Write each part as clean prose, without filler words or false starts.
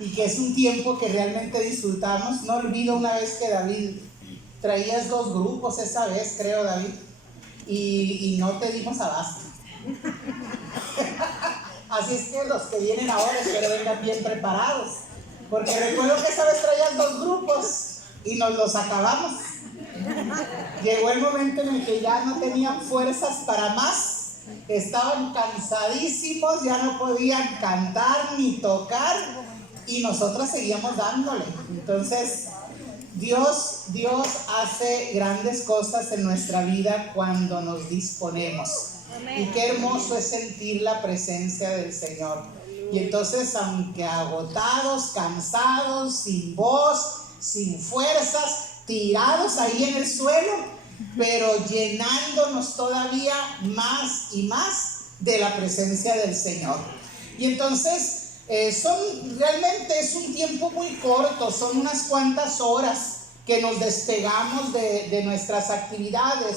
y que es un tiempo que realmente disfrutamos. No olvido una vez que David, traías 2 grupos esa vez, creo, David, y no te dimos abasto. Así es que los que vienen ahora espero vengan bien preparados, porque recuerdo que esa vez traías 2 grupos y nos los acabamos. Llegó el momento en el que ya no tenían fuerzas para más, estaban cansadísimos, ya no podían cantar ni tocar, y nosotros seguíamos dándole. Entonces Dios hace grandes cosas en nuestra vida cuando nos disponemos. Y qué hermoso es sentir la presencia del Señor. Y entonces, aunque agotados, cansados, sin voz, sin fuerzas, tirados ahí en el suelo, pero llenándonos todavía más y más de la presencia del Señor. Y entonces realmente es un tiempo muy corto, son unas cuantas horas que nos despegamos de nuestras actividades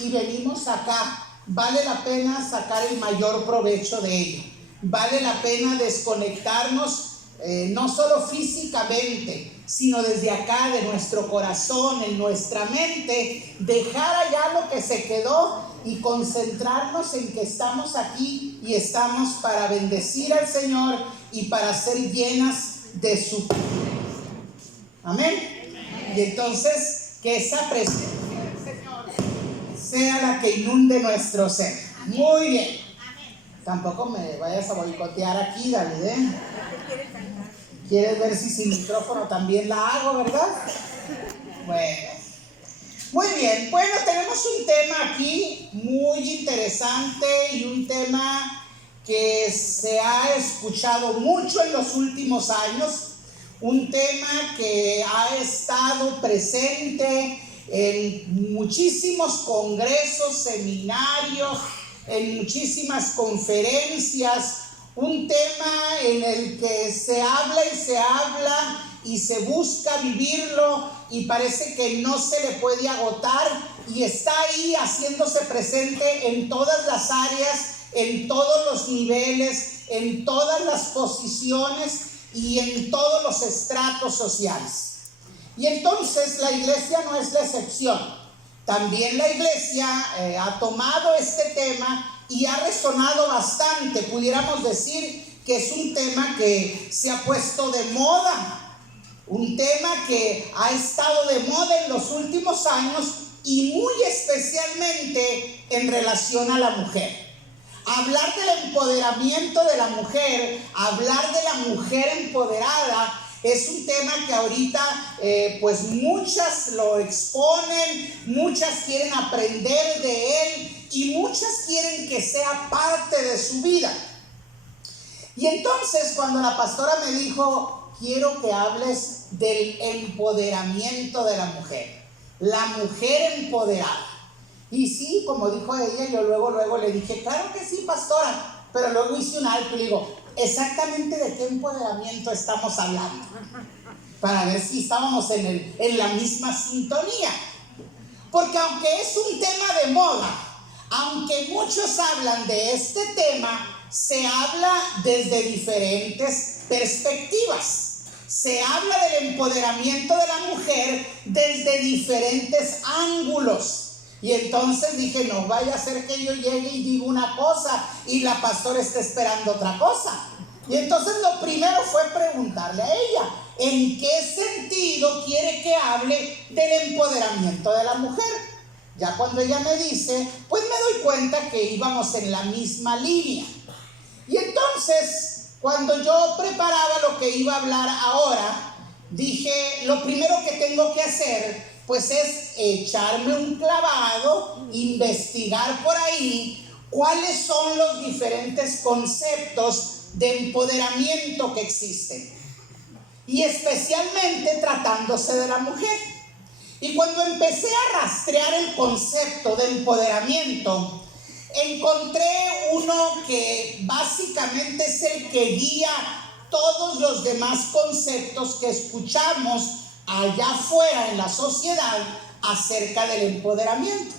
y venimos acá. Vale la pena sacar el mayor provecho de ello. Vale la pena desconectarnos, no solo físicamente, sino desde acá, de nuestro corazón, en nuestra mente, dejar allá lo que se quedó y concentrarnos en que estamos aquí y estamos para bendecir al Señor y para ser llenas de su presencia. Amén. Y entonces, que esa presencia del Señor sea la que inunde nuestro ser. Muy bien. Tampoco me vayas a boicotear aquí, David, ¿eh? ¿Quieres ver si sin micrófono también la hago, verdad? Bueno. Muy bien. Bueno, tenemos un tema aquí muy interesante y un tema que se ha escuchado mucho en los últimos años. Un tema que ha estado presente en muchísimos congresos, seminarios, en muchísimas conferencias. Un tema en el que se habla y se busca vivirlo y parece que no se le puede agotar, y está ahí haciéndose presente en todas las áreas, en todos los niveles, en todas las posiciones y en todos los estratos sociales. Y entonces la iglesia no es la excepción. También la iglesia ha tomado este tema y ha resonado bastante. Pudiéramos decir que es un tema que se ha puesto de moda, un tema que ha estado de moda en los últimos años, y muy especialmente en relación a la mujer. Hablar del empoderamiento de la mujer, hablar de la mujer empoderada, es un tema que ahorita pues muchas lo exponen, muchas quieren aprender de él y muchas quieren que sea parte de su vida. Y entonces cuando la pastora me dijo, quiero que hables del empoderamiento de la mujer empoderada. Y sí, como dijo ella, yo luego le dije, claro que sí, pastora, pero luego hice un alto y le digo, exactamente de qué empoderamiento estamos hablando, para ver si estábamos en la misma sintonía. Porque aunque es un tema de moda, aunque muchos hablan de este tema, se habla desde diferentes perspectivas. Se habla del empoderamiento de la mujer desde diferentes ángulos. Y entonces dije, no vaya a ser que yo llegue y diga una cosa y la pastora esté esperando otra cosa. Y entonces lo primero fue preguntarle a ella, ¿en qué sentido quiere que hable del empoderamiento de la mujer? Ya cuando ella me dice, pues me doy cuenta que íbamos en la misma línea. Y entonces, cuando yo preparaba lo que iba a hablar ahora, dije, lo primero que tengo que hacer pues es echarme un clavado, investigar por ahí cuáles son los diferentes conceptos de empoderamiento que existen, y especialmente tratándose de la mujer. Y cuando empecé a rastrear el concepto de empoderamiento, encontré uno que básicamente es el que guía todos los demás conceptos que escuchamos allá afuera en la sociedad acerca del empoderamiento.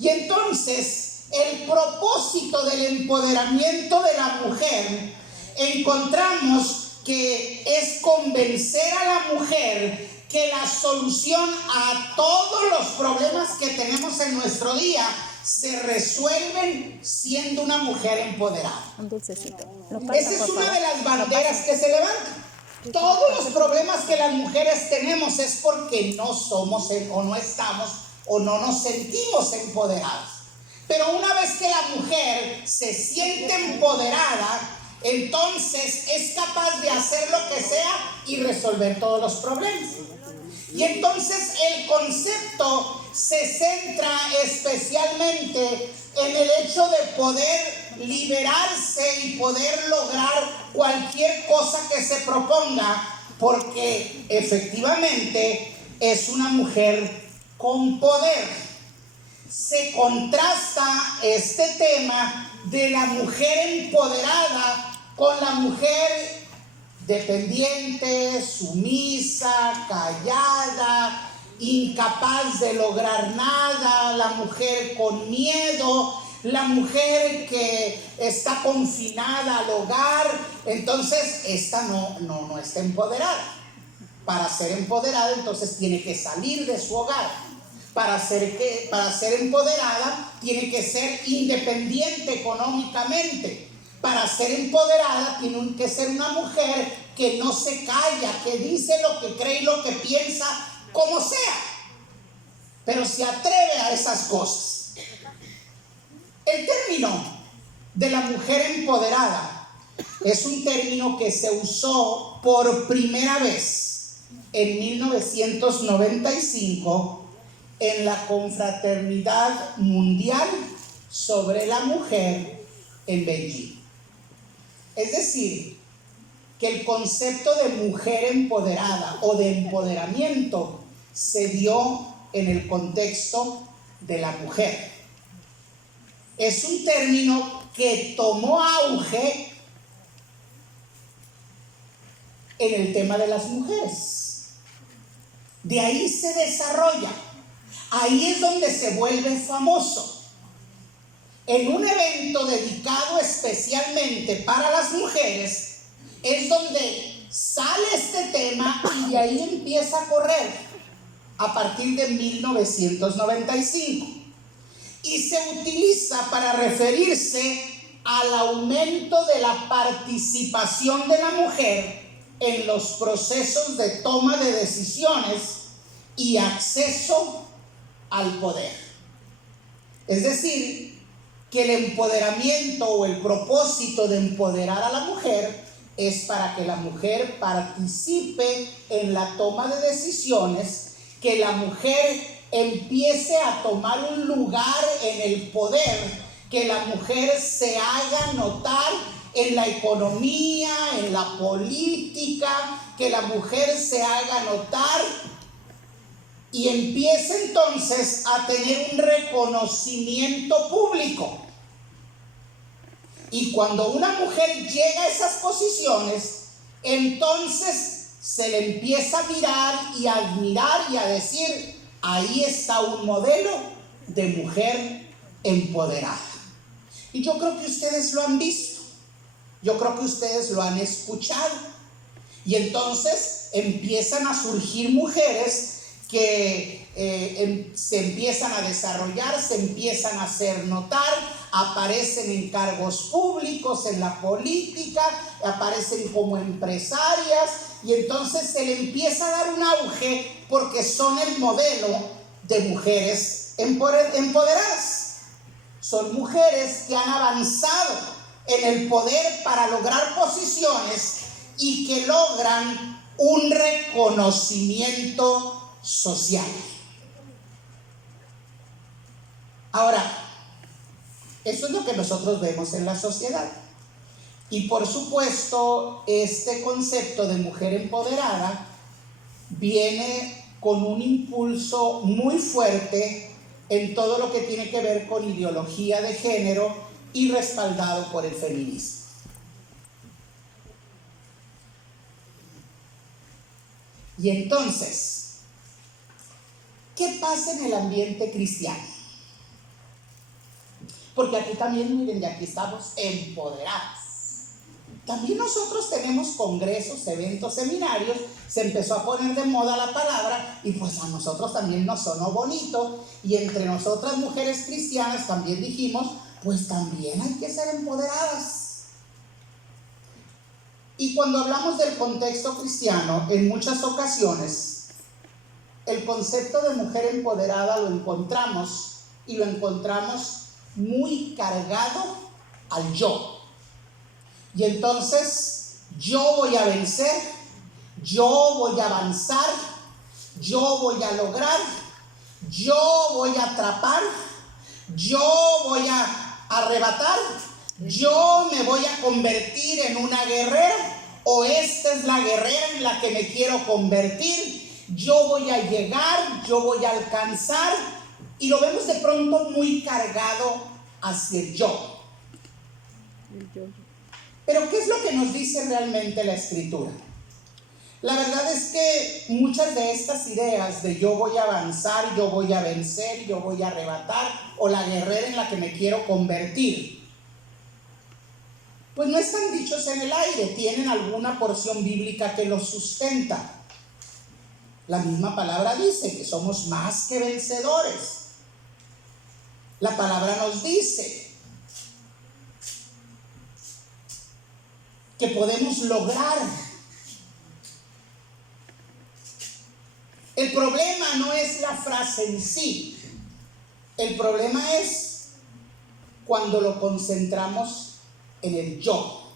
Y entonces el propósito del empoderamiento de la mujer encontramos que es convencer a la mujer que la solución a todos los problemas que tenemos en nuestro día se resuelven siendo una mujer empoderada. Un dulcecito. Esa es una de las banderas que se levantan. Todos los problemas que las mujeres tenemos es porque no somos o no estamos o no nos sentimos empoderadas. Pero una vez que la mujer se siente empoderada, entonces es capaz de hacer lo que sea y resolver todos los problemas. Y entonces el concepto se centra especialmente en el hecho de poder liberarse y poder lograr cualquier cosa que se proponga, porque efectivamente es una mujer con poder. Se contrasta este tema de la mujer empoderada con la mujer dependiente, sumisa, callada, incapaz de lograr nada, la mujer con miedo, la mujer que está confinada al hogar. Entonces esta no está empoderada. Para ser empoderada, entonces tiene que salir de su hogar. Para ser empoderada, tiene que ser independiente económicamente. Para ser empoderada, tiene que ser una mujer que no se calla, que dice lo que cree y lo que piensa, como sea, pero se atreve a esas cosas. El término de la mujer empoderada es un término que se usó por primera vez en 1995 en la Confraternidad Mundial sobre la Mujer en Beijing. Es decir, que el concepto de mujer empoderada o de empoderamiento se dio en el contexto de la mujer. Es un término que tomó auge en el tema de las mujeres. De ahí se desarrolla. Ahí es donde se vuelve famoso. En un evento dedicado especialmente para las mujeres, es donde sale este tema y de ahí empieza a correr a partir de 1995. Y se utiliza para referirse al aumento de la participación de la mujer en los procesos de toma de decisiones y acceso al poder. Es decir, que el empoderamiento o el propósito de empoderar a la mujer es para que la mujer participe en la toma de decisiones, que la mujer empiece a tomar un lugar en el poder, que la mujer se haga notar en la economía, en la política, que la mujer se haga notar y empiece entonces a tener un reconocimiento público. Y cuando una mujer llega a esas posiciones, entonces se le empieza a mirar y a admirar y a decir: ahí está un modelo de mujer empoderada. Y yo creo que ustedes lo han visto, yo creo que ustedes lo han escuchado. Y entonces empiezan a surgir mujeres que se empiezan a desarrollar, se empiezan a hacer notar, aparecen en cargos públicos, en la política, aparecen como empresarias, y entonces se le empieza a dar un auge porque son el modelo de mujeres empoderadas. Son mujeres que han avanzado en el poder para lograr posiciones y que logran un reconocimiento social. Ahora, eso es lo que nosotros vemos en la sociedad. Y por supuesto, este concepto de mujer empoderada viene con un impulso muy fuerte en todo lo que tiene que ver con ideología de género y respaldado por el feminismo. Y entonces, ¿qué pasa en el ambiente cristiano? Porque aquí también, miren, ya aquí estamos empoderadas. también nosotros tenemos congresos, eventos, seminarios, se empezó a poner de moda la palabra y pues a nosotros también nos sonó bonito y entre nosotras mujeres cristianas también dijimos, pues también hay que ser empoderadas. Y cuando hablamos del contexto cristiano, en muchas ocasiones, el concepto de mujer empoderada lo encontramos y lo encontramos muy cargado al yo. Y entonces, yo voy a vencer, yo voy a avanzar, yo voy a lograr, yo voy a atrapar, yo voy a arrebatar, yo me voy a convertir en una guerrera, o esta es la guerrera en la que me quiero convertir, yo voy a llegar, yo voy a alcanzar, y lo vemos de pronto muy cargado hacia el yo. Pero ¿qué es lo que nos dice realmente la Escritura? La verdad es que muchas de estas ideas de yo voy a avanzar, yo voy a vencer, yo voy a arrebatar, o la guerrera en la que me quiero convertir, pues no están dichos en el aire, tienen alguna porción bíblica que los sustenta. La misma palabra dice que somos más que vencedores. La palabra nos dice que podemos lograr. El problema no es la frase en sí. El problema es cuando lo concentramos en el yo.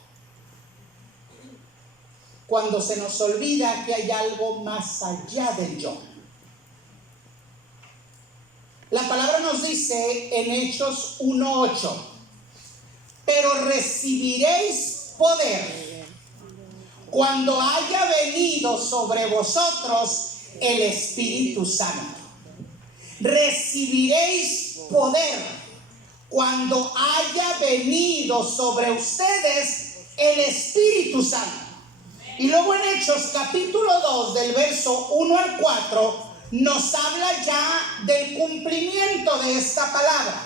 Cuando se nos olvida que hay algo más allá del yo. La palabra nos dice en Hechos 1:8, pero recibiréis poder cuando haya venido sobre vosotros el Espíritu Santo. Recibiréis poder cuando haya venido sobre ustedes el Espíritu Santo. Y luego en Hechos capítulo 2 del verso 1 al 4 nos habla ya del cumplimiento de esta palabra.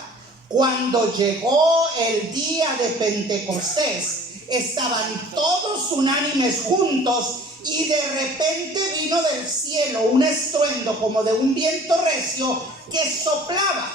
Cuando llegó el día de Pentecostés, estaban todos unánimes juntos y de repente vino del cielo un estruendo como de un viento recio que soplaba,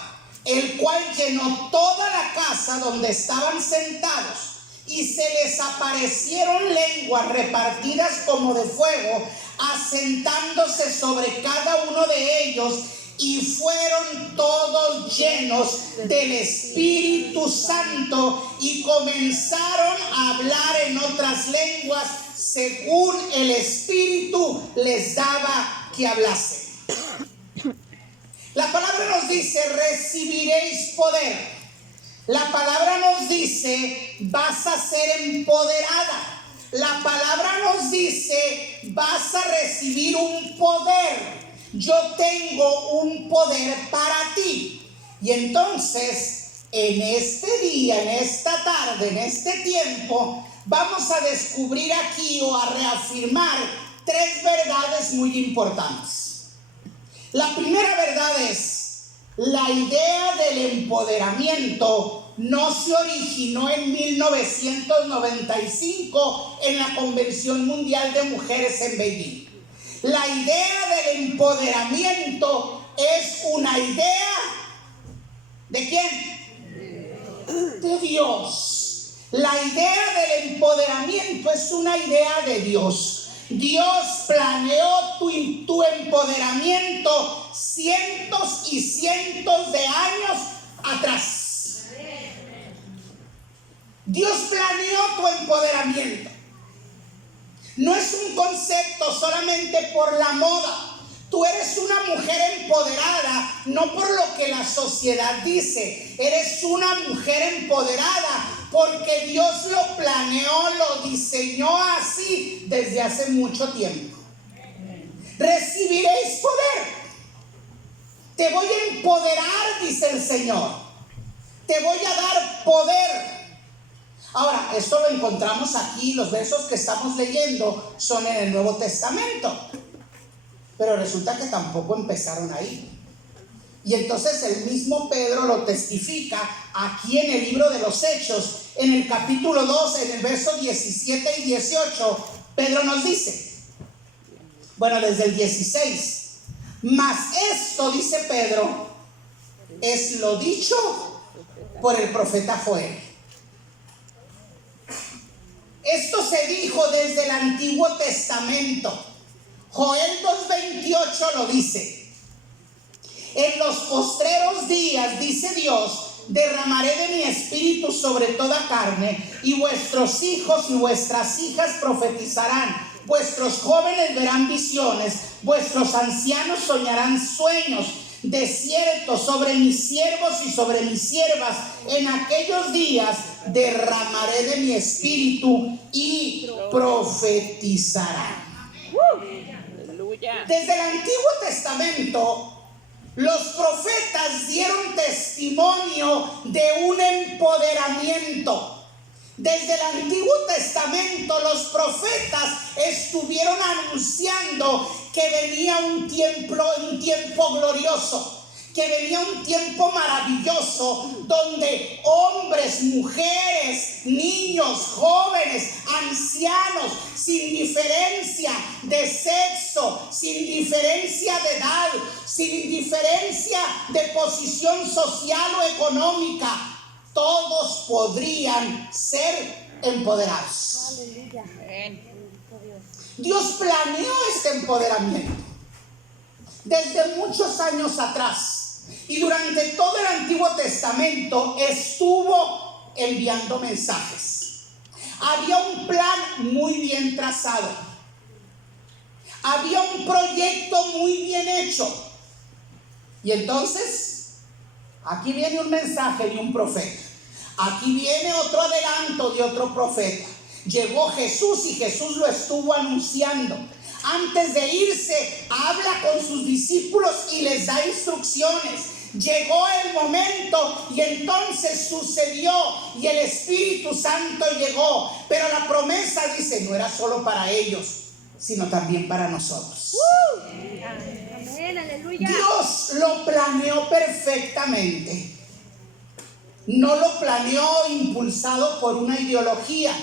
el cual llenó toda la casa donde estaban sentados. Y se les aparecieron lenguas repartidas como de fuego, asentándose sobre cada uno de ellos, y fueron todos llenos del Espíritu Santo y comenzaron a hablar en otras lenguas según el Espíritu les daba que hablasen. La palabra nos dice: recibiréis poder. La palabra nos dice: vas a ser empoderada. La palabra nos dice: vas a recibir un poder. Yo tengo un poder para ti. Y entonces, en este día, en esta tarde, en este tiempo, vamos a descubrir aquí o a reafirmar tres verdades muy importantes. La primera verdad es: la idea del empoderamiento no se originó en 1995 en la Convención Mundial de Mujeres en Beijing. La idea del empoderamiento es una idea ¿de quién? De Dios. La idea del empoderamiento es una idea de Dios. Dios planeó tu empoderamiento cientos y cientos de años atrás. Dios planeó tu empoderamiento. No es un concepto solamente por la moda. Tú eres una mujer empoderada, no por lo que la sociedad dice. Eres una mujer empoderada porque Dios lo planeó, lo diseñó así desde hace mucho tiempo. Recibiréis poder. Te voy a empoderar, dice el Señor. Te voy a dar poder. Ahora, esto lo encontramos aquí, los versos que estamos leyendo son en el Nuevo Testamento. Pero resulta que tampoco empezaron ahí. Y entonces el mismo Pedro lo testifica aquí en el libro de los Hechos, en el capítulo 12, en el verso 17 y 18, Pedro nos dice, bueno, desde el 16, mas esto, dice Pedro, es lo dicho por el profeta Joel. Esto se dijo desde el Antiguo Testamento. Joel 2:28 lo dice. En los postreros días, dice Dios, derramaré de mi espíritu sobre toda carne, y vuestros hijos y vuestras hijas profetizarán, vuestros jóvenes verán visiones, vuestros ancianos soñarán sueños. De cierto, sobre mis siervos y sobre mis siervas en aquellos días derramaré de mi espíritu y profetizarán. Desde el Antiguo Testamento, los profetas dieron testimonio de un empoderamiento. Desde el Antiguo Testamento los profetas estuvieron anunciando que venía un tiempo glorioso, que venía un tiempo maravilloso donde hombres, mujeres, niños, jóvenes, ancianos, sin diferencia de sexo, sin diferencia de edad, sin diferencia de posición social o económica, todos podrían ser empoderados. Aleluya. Dios planeó este empoderamiento desde muchos años atrás, y durante todo el Antiguo Testamento estuvo enviando mensajes. Había un plan muy bien trazado, había un proyecto muy bien hecho. Y entonces, aquí viene un mensaje de un profeta, aquí viene otro adelanto de otro profeta. Llegó Jesús y Jesús lo estuvo anunciando. Antes de irse, habla con sus discípulos y les da instrucciones. Llegó el momento y entonces sucedió y el Espíritu Santo llegó. Pero la promesa, dice, no era solo para ellos, sino también para nosotros. Amén, aleluya. Dios lo planeó perfectamente. No lo planeó impulsado por una ideología.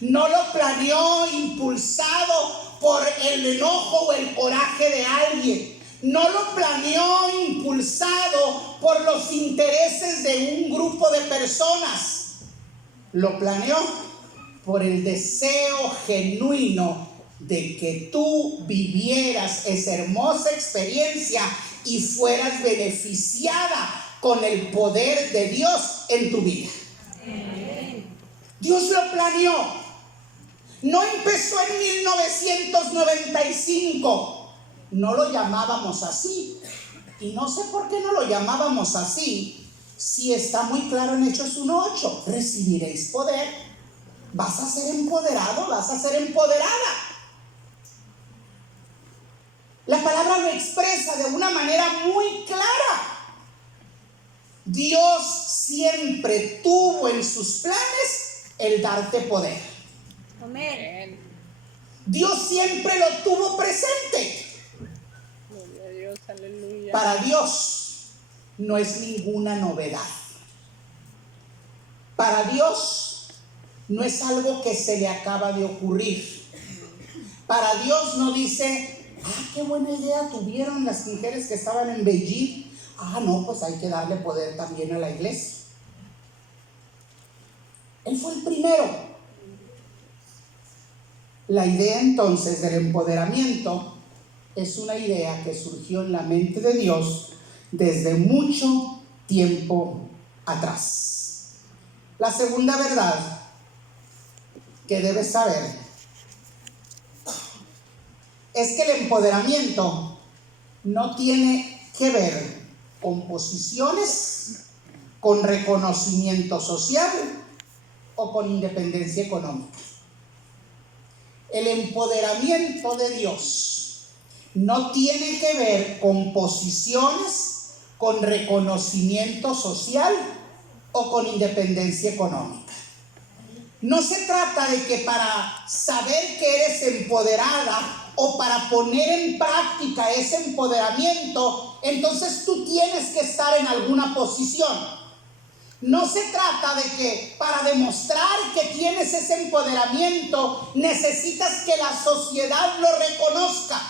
No lo planeó impulsado por el enojo o el coraje de alguien. No lo planeó impulsado por los intereses de un grupo de personas. Lo planeó por el deseo genuino de que tú vivieras esa hermosa experiencia y fueras beneficiada con el poder de Dios en tu vida. Dios lo planeó. No empezó en 1995. No lo llamábamos así. Y no sé por qué no lo llamábamos así, si está muy claro en Hechos 1:8. Recibiréis poder. Vas a ser empoderado, vas a ser empoderada. La palabra lo expresa de una manera muy clara. Dios siempre tuvo en sus planes el darte poder. Amén. Dios siempre lo tuvo presente. Gloria a Dios, aleluya. Para Dios no es ninguna novedad. Para Dios no es algo que se le acaba de ocurrir. Para Dios no dice, qué buena idea tuvieron las mujeres que estaban en Beijing. No, pues hay que darle poder también a la iglesia. Él fue el primero. La idea entonces del empoderamiento es una idea que surgió en la mente de Dios desde mucho tiempo atrás. La segunda verdad que debes saber es que el empoderamiento no tiene que ver con posiciones, con reconocimiento social o con independencia económica. El empoderamiento de Dios no tiene que ver con posiciones, con reconocimiento social o con independencia económica. No se trata de que para saber que eres empoderada o para poner en práctica ese empoderamiento, entonces tú tienes que estar en alguna posición. No se trata de que para demostrar que tienes ese empoderamiento necesitas que la sociedad lo reconozca.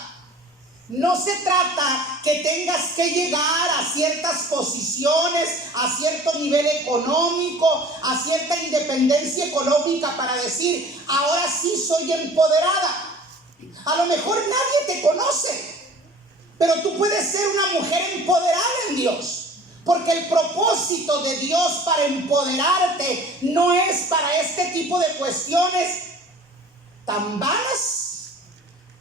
No se trata que tengas que llegar a ciertas posiciones, a cierto nivel económico, a cierta independencia económica para decir, ahora sí soy empoderada. A lo mejor nadie te conoce, pero tú puedes ser una mujer empoderada en Dios. Porque el propósito de Dios para empoderarte no es para este tipo de cuestiones tan vanas,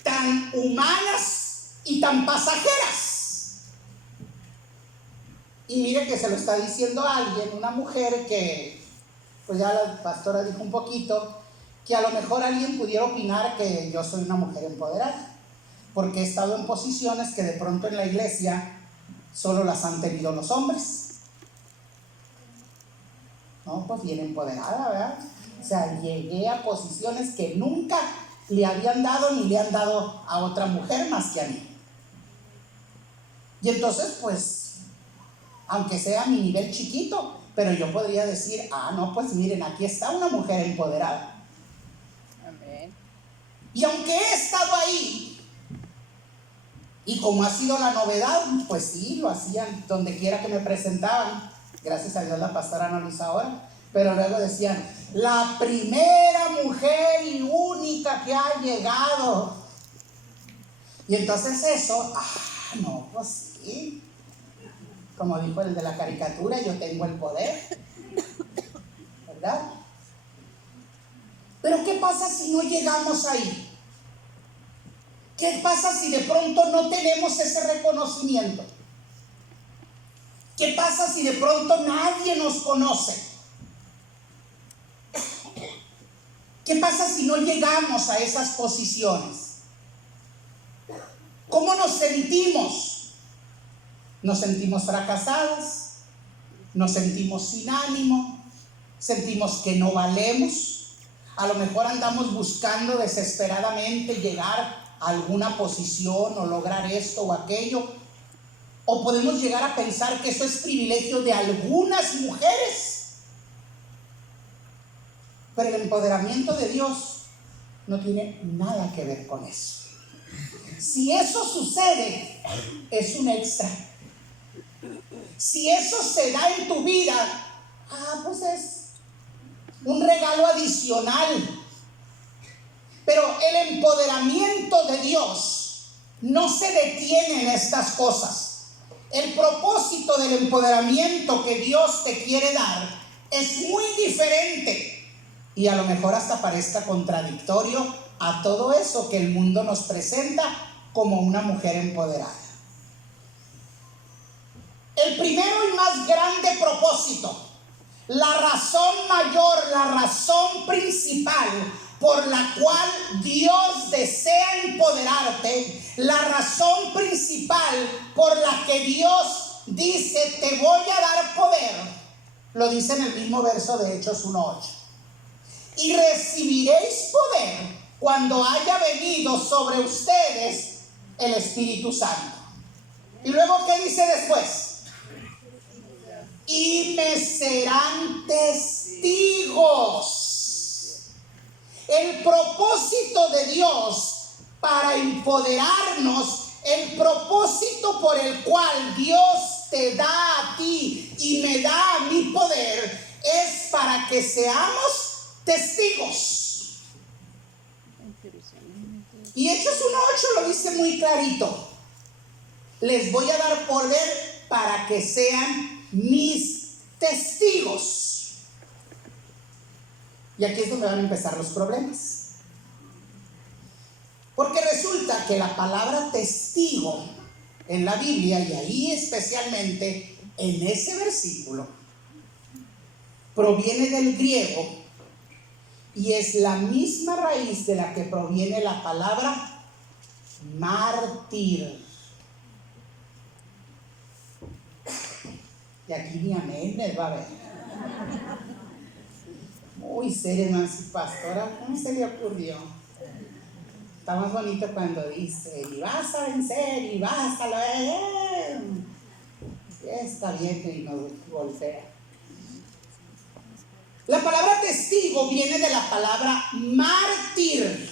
tan humanas y tan pasajeras. Y mire que se lo está diciendo a alguien, una mujer que, pues ya la pastora dijo un poquito, que a lo mejor alguien pudiera opinar que yo soy una mujer empoderada, porque he estado en posiciones que de pronto en la iglesia solo las han tenido los hombres. No, pues bien empoderada, ¿verdad? O sea, llegué a posiciones que nunca le habían dado ni le han dado a otra mujer más que a mí. Y entonces, pues, aunque sea mi nivel chiquito, pero yo podría decir, no, pues miren, aquí está una mujer empoderada. Amén. Y aunque he estado ahí, y como ha sido la novedad, pues sí, lo hacían donde quiera que me presentaban. Gracias a Dios la pastora no lo hizo ahora. Pero luego decían, la primera mujer y única que ha llegado. Y entonces eso, no, pues sí. Como dijo el de la caricatura, yo tengo el poder. ¿Verdad? Pero ¿qué pasa si no llegamos ahí? ¿Qué pasa si de pronto no tenemos ese reconocimiento? ¿Qué pasa si de pronto nadie nos conoce? ¿Qué pasa si no llegamos a esas posiciones? ¿Cómo nos sentimos? ¿Nos sentimos fracasadas? ¿Nos sentimos sin ánimo? ¿Sentimos que no valemos? A lo mejor andamos buscando desesperadamente llegar a alguna posición o lograr esto o aquello. O podemos llegar a pensar que eso es privilegio de algunas mujeres. Pero el empoderamiento de Dios no tiene nada que ver con eso. Si eso sucede, es un extra. Si eso se da en tu vida, pues es un regalo adicional. Pero el empoderamiento de Dios no se detiene en estas cosas. El propósito del empoderamiento que Dios te quiere dar es muy diferente. Y a lo mejor hasta parezca contradictorio a todo eso que el mundo nos presenta como una mujer empoderada. El primero y más grande propósito, la razón mayor, la razón principal por la cual Dios desea empoderarte, la razón principal por la que Dios dice, te voy a dar poder, lo dice en el mismo verso de Hechos 1:8. Y recibiréis poder cuando haya venido sobre ustedes el Espíritu Santo. Y luego, ¿qué dice después? Y me serán testigos. El propósito de Dios para empoderarnos, el propósito por el cual Dios te da a ti y me da a mí poder, es para que seamos testigos. Y Hechos 1:8 lo dice muy clarito. Les voy a dar poder para que sean mis testigos. Y aquí es donde van a empezar los problemas. Porque resulta que la palabra testigo en la Biblia, y ahí especialmente en ese versículo, proviene del griego y es la misma raíz de la que proviene la palabra mártir. Y aquí ni amén les va a ver. Muy seria, más pastora, ¿cómo se le ocurrió? Está más bonito cuando dice, y vas a vencer, y vas a leer. Está bien y nos golpea. La palabra testigo viene de la palabra mártir.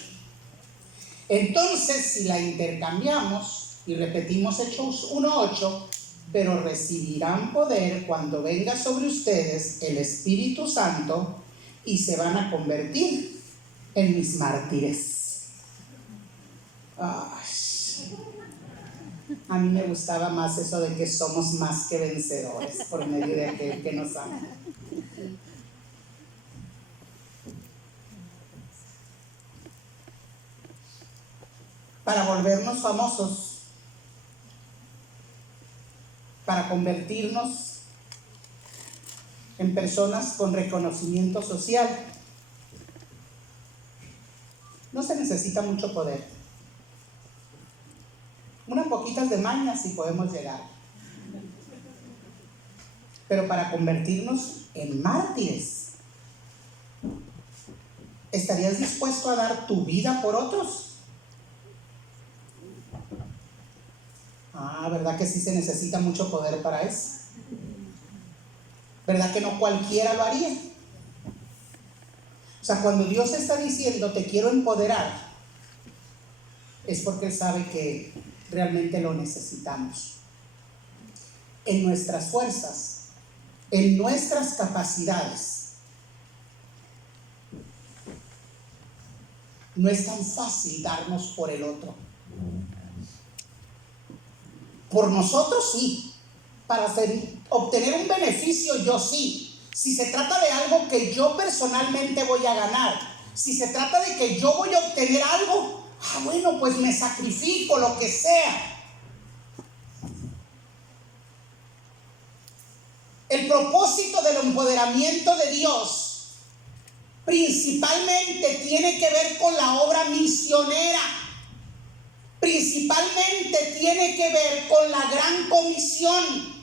Entonces, si la intercambiamos y repetimos Hechos 1:8, pero recibirán poder cuando venga sobre ustedes el Espíritu Santo y se van a convertir en mis mártires. Ay, a mí me gustaba más eso de que somos más que vencedores por medio de aquel que nos ama. Para volvernos famosos, para convertirnos en personas con reconocimiento social, no se necesita mucho poder. Unas poquitas de mañas y podemos llegar. Pero para convertirnos en mártires, ¿estarías dispuesto a dar tu vida por otros? ¿Verdad que sí se necesita mucho poder para eso? ¿Verdad que no cualquiera lo haría? O sea, cuando Dios está diciendo te quiero empoderar, es porque Él sabe que realmente lo necesitamos. En nuestras fuerzas, en nuestras capacidades, no es tan fácil darnos por el otro. Por nosotros sí, para obtener un beneficio yo sí. Si se trata de algo que yo personalmente voy a ganar, si se trata de que yo voy a obtener algo, bueno, pues me sacrifico, lo que sea. El propósito del empoderamiento de Dios principalmente tiene que ver con la obra misionera. Principalmente tiene que ver con la gran comisión.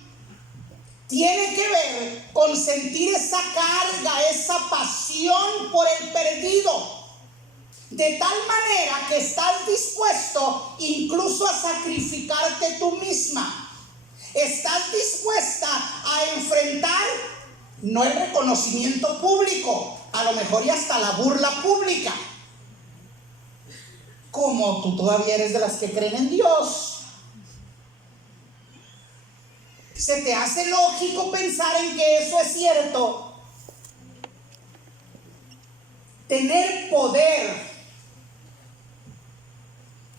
Tiene que ver con sentir esa carga, esa pasión por el perdido. De tal manera que estás dispuesto incluso a sacrificarte tú misma. Estás dispuesta a enfrentar no el reconocimiento público, a lo mejor y hasta la burla pública. Como tú todavía eres de las que creen en Dios, ¿se te hace lógico pensar en que eso es cierto? Tener poder,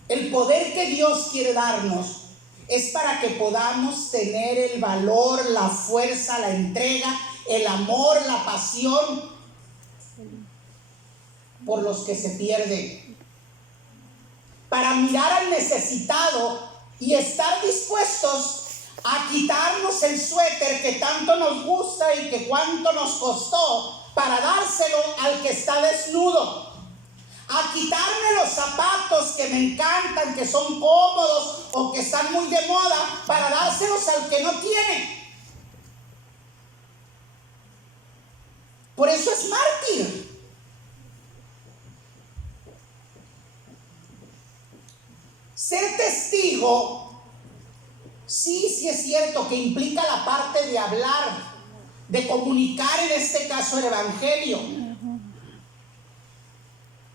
el poder que Dios quiere darnos, es para que podamos tener el valor, la fuerza, la entrega, el amor, la pasión por los que se pierden. Para mirar al necesitado y estar dispuestos a quitarnos el suéter que tanto nos gusta y que cuánto nos costó para dárselo al que está desnudo. A quitarme los zapatos que me encantan, que son cómodos o que están muy de moda, para dárselos al que no tiene. Por eso es mártir. Ser testigo, sí es cierto que implica la parte de hablar, de comunicar, en este caso el evangelio.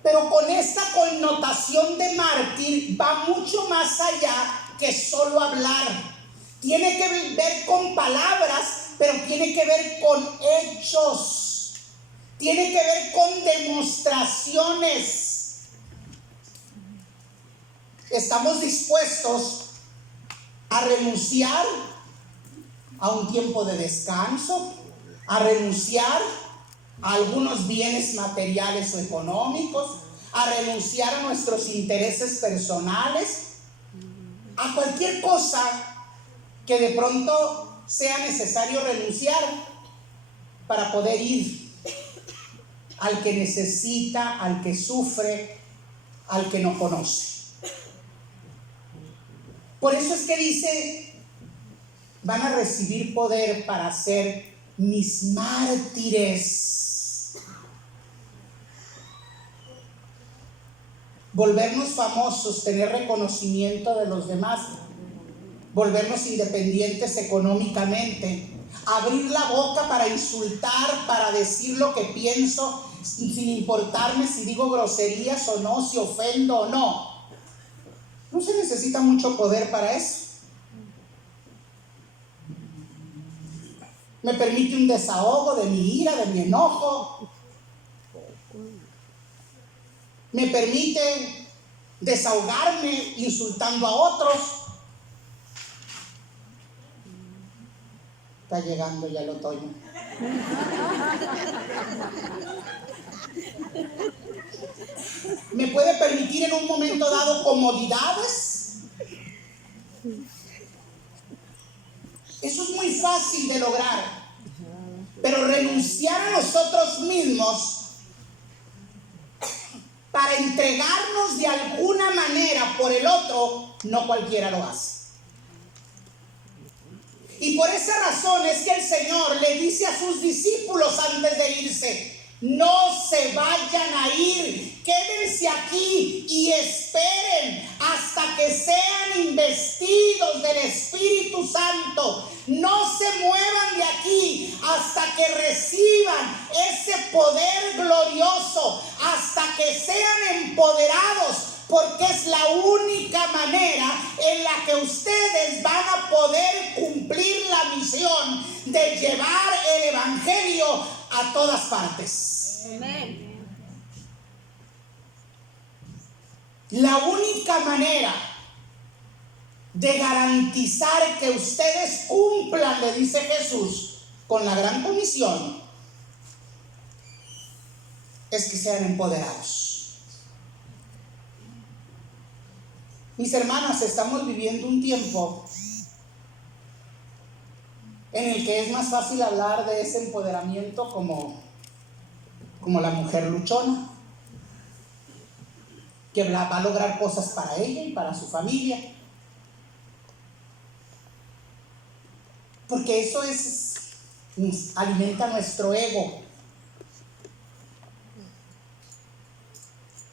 Pero con esta connotación de mártir va mucho más allá que solo hablar. Tiene que ver con palabras, pero tiene que ver con hechos. Tiene que ver con demostraciones. ¿Estamos dispuestos a renunciar a un tiempo de descanso? ¿A renunciar a algunos bienes materiales o económicos? ¿A renunciar a nuestros intereses personales? A cualquier cosa que de pronto sea necesario renunciar para poder ir al que necesita, al que sufre, al que no conoce. Por eso es que dice, van a recibir poder para ser mis mártires. volvernos famosos, tener reconocimiento de los demás, volvernos independientes económicamente, abrir la boca para insultar, para decir lo que pienso, sin importarme si digo groserías o no, si ofendo o no. No se necesita mucho poder para eso. Me permite un desahogo de mi ira, de mi enojo. Me permite desahogarme insultando a otros. Está llegando ya el otoño. Me puede permitir en un momento dado comodidades. Eso es muy fácil de lograr. Pero renunciar a nosotros mismos para entregarnos de alguna manera por el otro, no cualquiera lo hace. Y por esa razón es que el Señor le dice a sus discípulos antes de irse: no se vayan a ir, quédense aquí y esperen hasta que sean investidos del Espíritu Santo. No se muevan de aquí hasta que reciban ese poder glorioso, hasta que sean empoderados, porque es la única manera en la que ustedes van a poder cumplir la misión de llevar el Evangelio a todas partes. Amén. La única manera de garantizar que ustedes cumplan, le dice Jesús, con la gran comisión, es que sean empoderados. Mis hermanas, estamos viviendo un tiempo en el que es más fácil hablar de ese empoderamiento como la mujer luchona, que va a lograr cosas para ella y para su familia. Porque eso alimenta nuestro ego.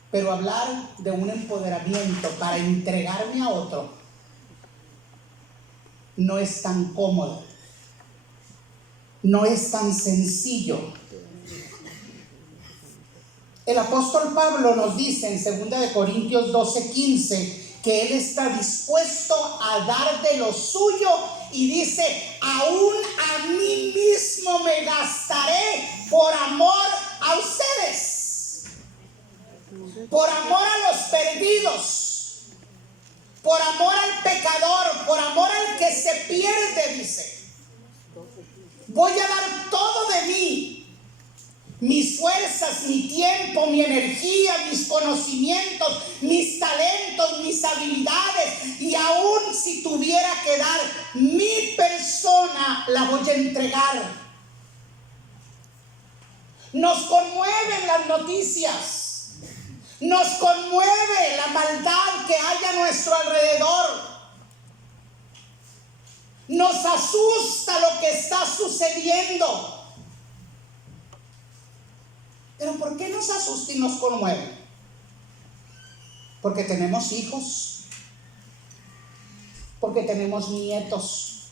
Pero hablar de un empoderamiento para entregarme a otro no es tan cómodo, no es tan sencillo. El apóstol Pablo nos dice en 2 Corintios 12:15 que él está dispuesto a dar de lo suyo, y dice: aún a mí mismo me gastaré por amor a ustedes, por amor a los perdidos, por amor al pecador, por amor al que se pierde, dice. Voy a dar todo de mí, mis fuerzas, mi tiempo, mi energía, mis conocimientos, mis talentos, mis habilidades, y aún si tuviera que dar mi persona, la voy a entregar. Nos conmueven las noticias, nos conmueve la maldad que hay a nuestro alrededor, nos asusta lo que está sucediendo. Pero ¿por qué nos asusta y nos conmueve? Porque tenemos hijos, porque tenemos nietos,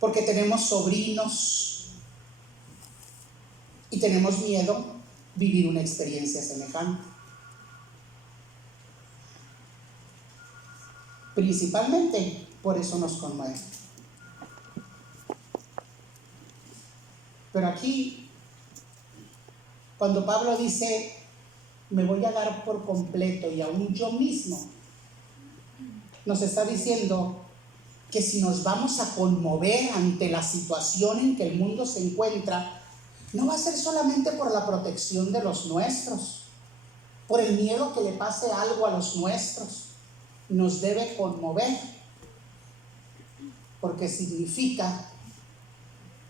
porque tenemos sobrinos, y tenemos miedo vivir una experiencia semejante. Principalmente por eso nos conmueve. Pero aquí, cuando Pablo dice: me voy a dar por completo y aún yo mismo, nos está diciendo que si nos vamos a conmover ante la situación en que el mundo se encuentra, no va a ser solamente por la protección de los nuestros, por el miedo que le pase algo a los nuestros. Nos debe conmover, porque significa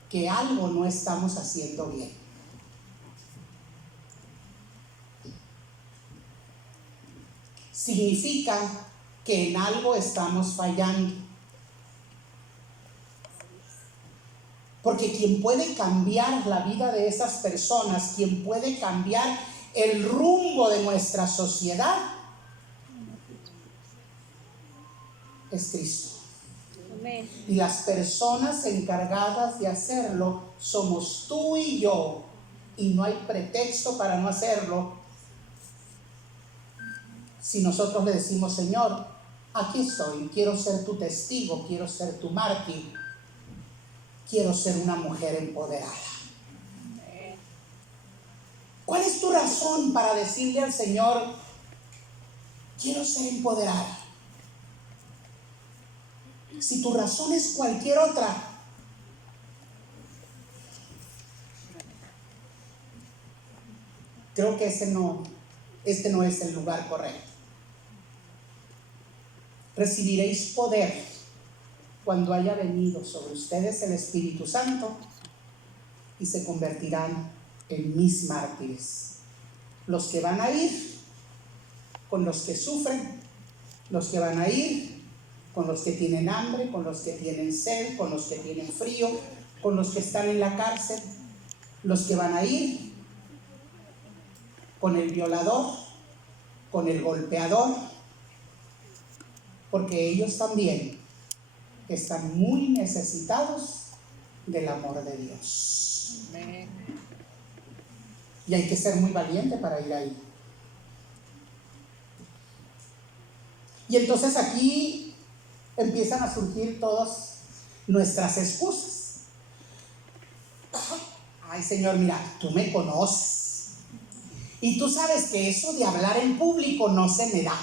que algo no estamos haciendo bien. Significa que en algo estamos fallando. Porque quien puede cambiar la vida de esas personas, quien puede cambiar el rumbo de nuestra sociedad es Cristo. Amén. Y las personas encargadas de hacerlo somos tú y yo. Y no hay pretexto para no hacerlo. Si nosotros le decimos: Señor, aquí estoy, quiero ser tu testigo, quiero ser tu mártir, quiero ser una mujer empoderada. ¿Cuál es tu razón para decirle al Señor: quiero ser empoderada? Si tu razón es cualquier otra, creo que este no es el lugar correcto. Recibiréis poder cuando haya venido sobre ustedes el Espíritu Santo y se convertirán en mis mártires. Los que van a ir con los que sufren, los que van a ir con los que tienen hambre, con los que tienen sed, con los que tienen frío, con los que están en la cárcel, los que van a ir con el violador, con el golpeador, porque ellos también están muy necesitados del amor de Dios. Amén. Y hay que ser muy valiente para ir ahí. Y entonces aquí empiezan a surgir todas nuestras excusas. Ay, Señor, mira, tú me conoces. Y tú sabes que eso de hablar en público no se me da.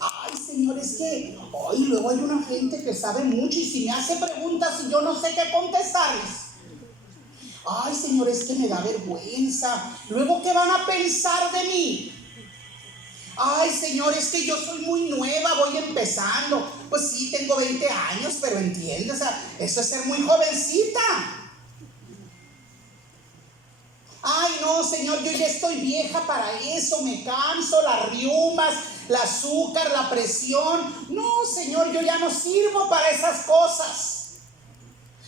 Ay, Señor, es que hoy luego hay una gente que sabe mucho y si me hace preguntas y yo no sé qué contestarles. Ay, Señor, es que me da vergüenza. Luego, ¿qué van a pensar de mí? Ay, Señor, es que yo soy muy nueva, voy empezando. Pues sí, tengo 20 años, pero entiende, o sea, eso es ser muy jovencita. Ay, no, Señor, yo ya estoy vieja para eso, me canso, las riumas, el azúcar, la presión. No, Señor, yo ya no sirvo para esas cosas.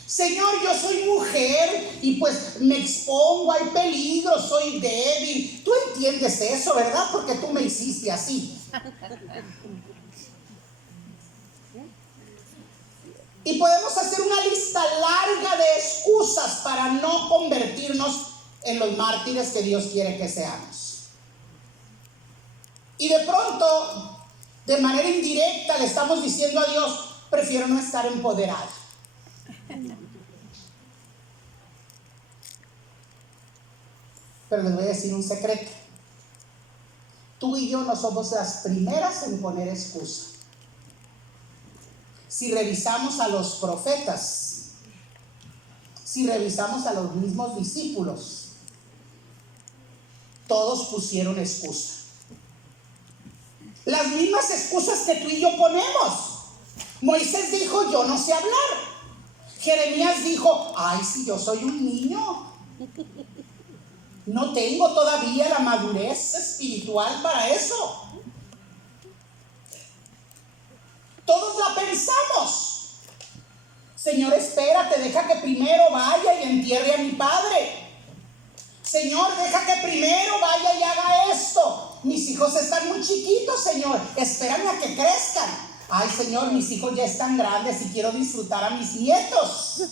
Señor, yo soy mujer y pues me expongo, hay peligro, soy débil. Tú entiendes eso, ¿verdad? Porque tú me hiciste así. Y podemos hacer una lista larga de excusas para no convertirnos en los mártires que Dios quiere que seamos. Y de pronto, de manera indirecta, le estamos diciendo a Dios: prefiero no estar empoderada. Pero les voy a decir un secreto. Tú y yo no somos las primeras en poner excusa. Si revisamos a los profetas, si revisamos a los mismos discípulos, todos pusieron excusa. Las mismas excusas que tú y yo ponemos. Moisés dijo: yo no sé hablar. Jeremías dijo: ay, si yo soy un niño, no tengo todavía la madurez espiritual para eso. Todos la pensamos. Señor, espérate, deja que primero vaya y entierre a mi padre. Señor, deja que primero vaya y haga esto. Mis hijos están muy chiquitos, Señor, espérame a que crezcan. Ay, Señor, mis hijos ya están grandes y quiero disfrutar a mis nietos.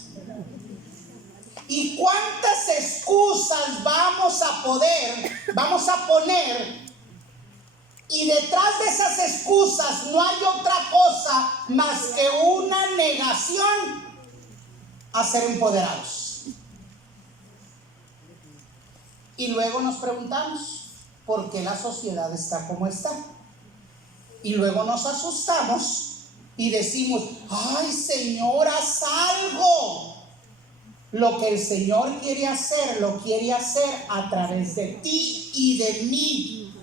¿Y cuántas excusas vamos a poner? Y detrás de esas excusas no hay otra cosa más que una negación a ser empoderados. Y luego nos preguntamos: ¿por qué la sociedad está como está? Y luego nos asustamos y decimos: ay, Señor, haz algo. Lo que el Señor quiere hacer, lo quiere hacer a través de ti y de mí.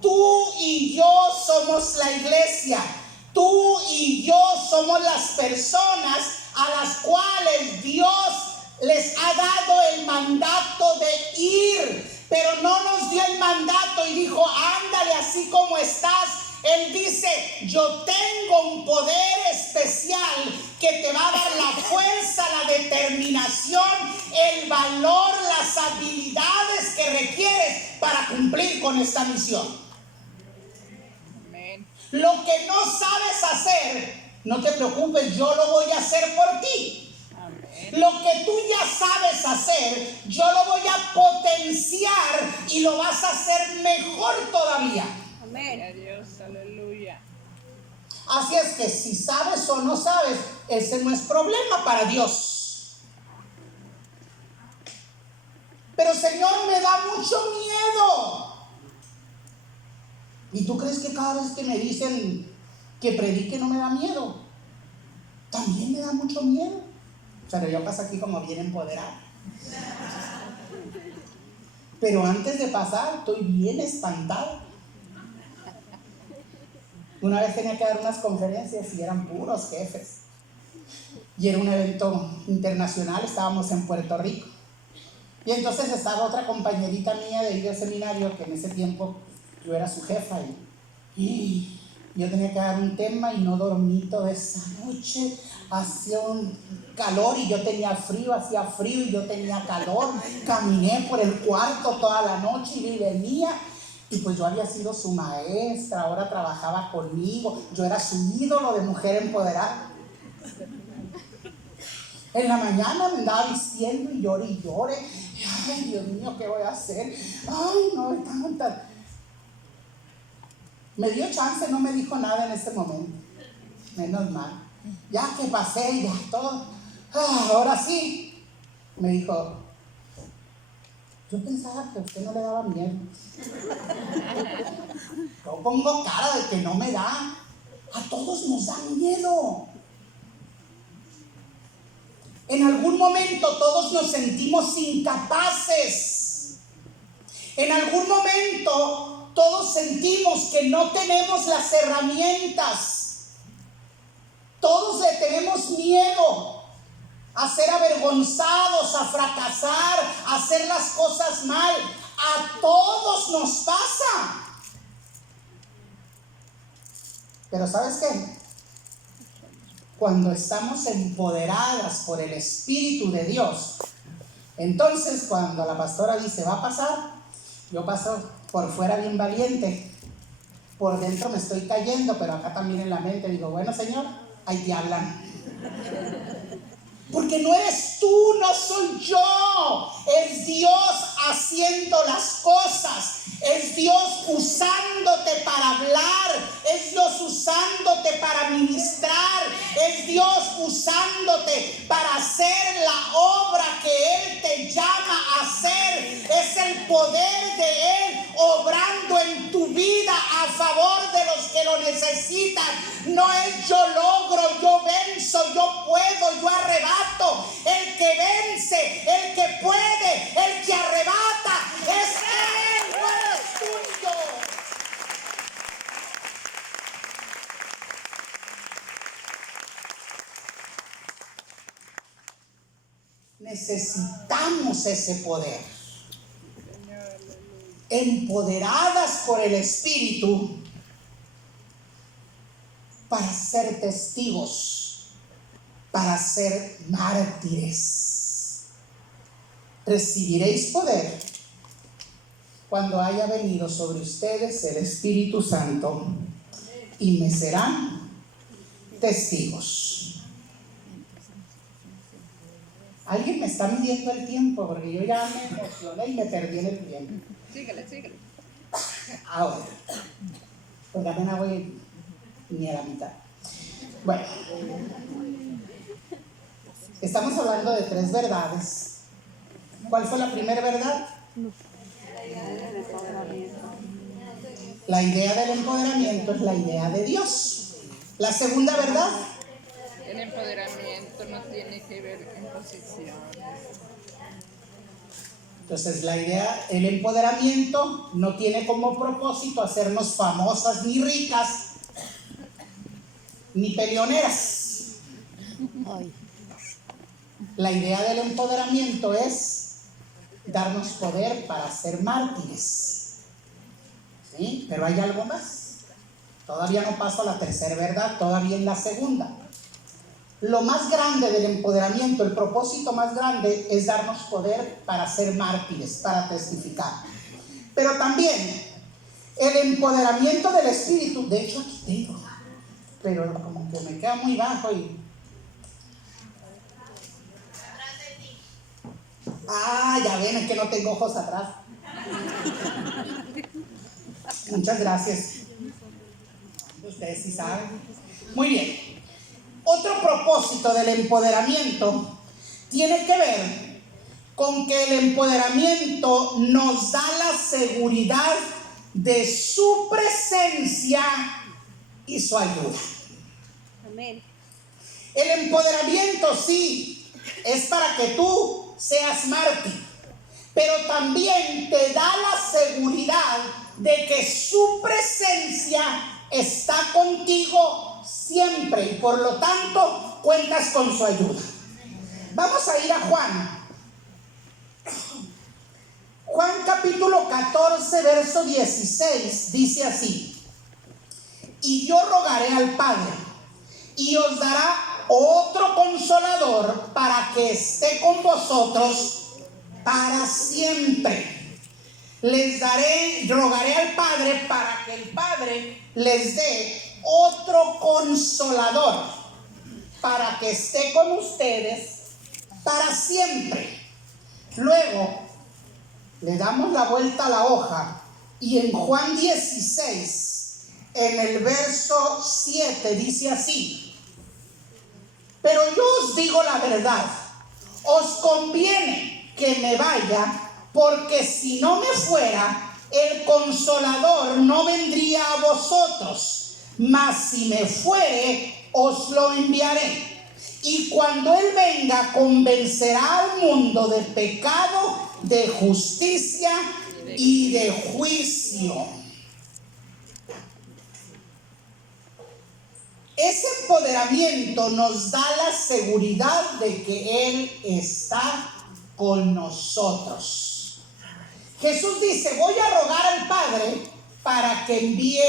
Tú y yo somos la iglesia. Tú y yo somos las personas a las cuales Dios les ha dado el mandato de ir. Pero no nos dio el mandato y dijo: ándale así como estás. Él dice: yo tengo un poder especial que te va a dar la fuerza, la determinación, el valor, las habilidades que requieres para cumplir con esta misión. Amén. Lo que no sabes hacer, no te preocupes, yo lo voy a hacer por ti. Amén. Lo que tú ya sabes hacer, yo lo voy a potenciar y lo vas a hacer mejor todavía. Amén. Gloria a Dios, aleluya. Así es que si sabes o no sabes, ese no es problema para Dios. Pero Señor, me da mucho miedo. ¿Y tú crees que cada vez que me dicen que predique no me da miedo? También me da mucho miedo. Pero yo paso aquí como bien empoderada. Pero antes de pasar, estoy bien espantada. Una vez tenía que dar unas conferencias y eran puros jefes. Y era un evento internacional, estábamos en Puerto Rico. Y entonces estaba otra compañerita mía de ir al seminario, que en ese tiempo yo era su jefa. Y yo tenía que dar un tema y no dormí toda esa noche. Hacía un calor y yo tenía frío, hacía frío y yo tenía calor. Caminé por el cuarto toda la noche y venía. Y pues yo había sido su maestra, ahora trabajaba conmigo. Yo era su ídolo de mujer empoderada. En la mañana me andaba vistiendo y llore y llore. Ay, Dios mío, ¿qué voy a hacer? Ay, no, tanta. Me dio chance, no me dijo nada en ese momento. Menos mal. Ya que pasé, ya todo. Ahora sí. Me dijo, yo pensaba que a usted no le daba miedo. Yo pongo cara de que no me da. A todos nos da miedo. En algún momento todos nos sentimos incapaces. En algún momento todos sentimos que no tenemos las herramientas. Todos le tenemos miedo a ser avergonzados, a fracasar, a hacer las cosas mal. A todos nos pasa. Pero ¿sabes qué? Cuando estamos empoderadas por el Espíritu de Dios, entonces cuando la pastora dice va a pasar, yo paso por fuera bien valiente, por dentro me estoy cayendo, pero acá también en la mente digo, bueno Señor, ahí te hablan. Porque no eres tú, no soy yo, es Dios haciendo las cosas, es Dios usándote para hablar, es Dios usándote para ministrar, es Dios usándote para hacer la obra que Él te llama a hacer. Es el poder de Él obrando en tu vida a favor de los que lo necesitan. No es yo logro, yo venzo, yo puedo, yo arrebato. El que vence, el que puede, el que arrebata, es Él, no eres tuyo. Necesitamos ese poder. Empoderadas por el Espíritu para ser testigos, para ser mártires. Recibiréis poder cuando haya venido sobre ustedes el Espíritu Santo y me serán testigos. Alguien me está midiendo el tiempo porque yo ya me emocioné y me perdí en el tiempo. Síguele. Ahora, porque apenas voy ni a la mitad. Bueno, estamos hablando de 3 verdades. ¿Cuál fue la primera verdad? La idea del empoderamiento es la idea de Dios. La segunda verdad. El empoderamiento no tiene que ver en posiciones. Entonces la idea, el empoderamiento no tiene como propósito hacernos famosas ni ricas ni peleoneras. La idea del empoderamiento es darnos poder para ser mártires. ¿Sí? Pero hay algo más. Todavía no paso a la tercera verdad, todavía en la segunda. Lo más grande del empoderamiento, el propósito más grande es darnos poder para ser mártires, para testificar. Pero también el empoderamiento del Espíritu. De hecho, aquí tengo, pero como que me queda muy bajo y... ya ven, es que no tengo ojos atrás. Muchas gracias. Ustedes sí saben. Muy bien. Otro propósito del empoderamiento tiene que ver con que el empoderamiento nos da la seguridad de su presencia y su ayuda. Amén. El empoderamiento sí es para que tú seas mártir, pero también te da la seguridad de que su presencia está contigo siempre y por lo tanto cuentas con su ayuda. Vamos a ir a Juan capítulo 14, verso 16, dice así: y yo rogaré al Padre y os dará otro consolador para que esté con vosotros para siempre. Rogaré al Padre para que el Padre les dé otro consolador para que esté con ustedes para siempre. Luego le damos la vuelta a la hoja y en Juan 16, en el verso 7, dice así: pero yo os digo la verdad, os conviene que me vaya, porque si no me fuera, el Consolador no vendría a vosotros, mas si me fuere, os lo enviaré. Y cuando Él venga, convencerá al mundo de pecado, de justicia y de juicio. Ese empoderamiento nos da la seguridad de que Él está con nosotros. Jesús dice: voy a rogar al Padre para que envíe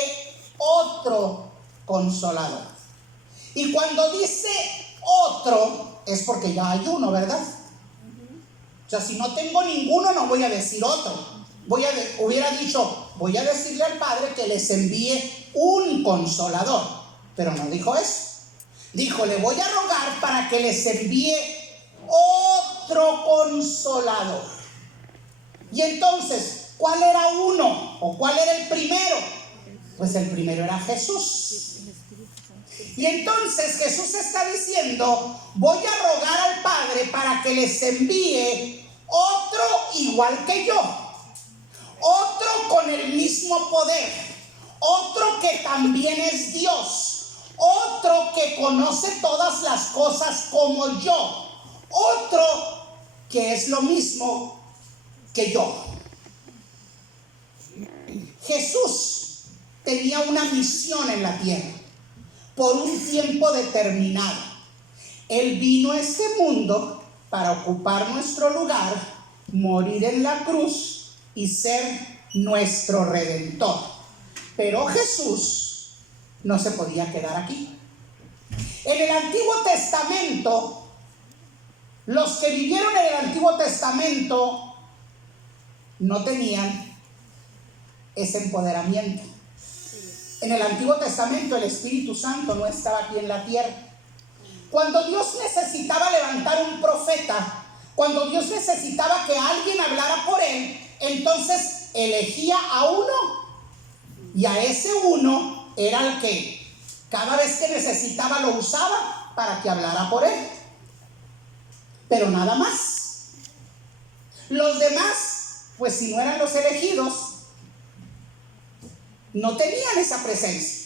otro consolador. Y cuando dice otro, es porque ya hay uno, ¿verdad? O sea, si no tengo ninguno, no voy a decir otro. Hubiera dicho: voy a decirle al Padre que les envíe un consolador. Pero no dijo eso. Dijo: le voy a rogar para que les envíe otro consolador. Y entonces, ¿cuál era uno? ¿O cuál era el primero? Pues el primero era Jesús. Y entonces Jesús está diciendo: voy a rogar al Padre para que les envíe otro igual que yo, otro con el mismo poder, otro que también es Dios, otro que conoce todas las cosas como yo, otro que es lo mismo que yo. Jesús tenía una misión en la tierra por un tiempo determinado. Él vino a este mundo para ocupar nuestro lugar, morir en la cruz y ser nuestro redentor. Pero Jesús no se podía quedar aquí. En el Antiguo Testamento, los que vivieron en el Antiguo Testamento no tenían ese empoderamiento. En el Antiguo Testamento el Espíritu Santo no estaba aquí en la tierra. Cuando Dios necesitaba levantar un profeta, cuando Dios necesitaba que alguien hablara por él, entonces elegía a uno, y a ese uno era el que cada vez que necesitaba lo usaba para que hablara por él. Pero nada más. Los demás, pues si no eran los elegidos, no tenían esa presencia.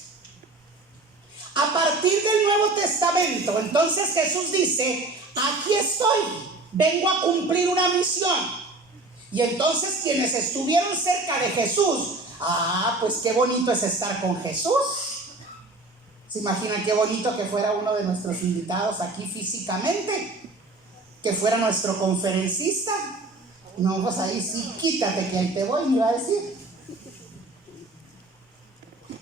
A partir del Nuevo Testamento, entonces Jesús dice: aquí estoy, vengo a cumplir una misión. Y entonces quienes estuvieron cerca de Jesús, pues qué bonito es estar con Jesús. ¿Se imaginan qué bonito que fuera uno de nuestros invitados aquí físicamente? Que fuera nuestro conferencista. No, pues ahí sí, quítate que ahí te voy, me iba a decir.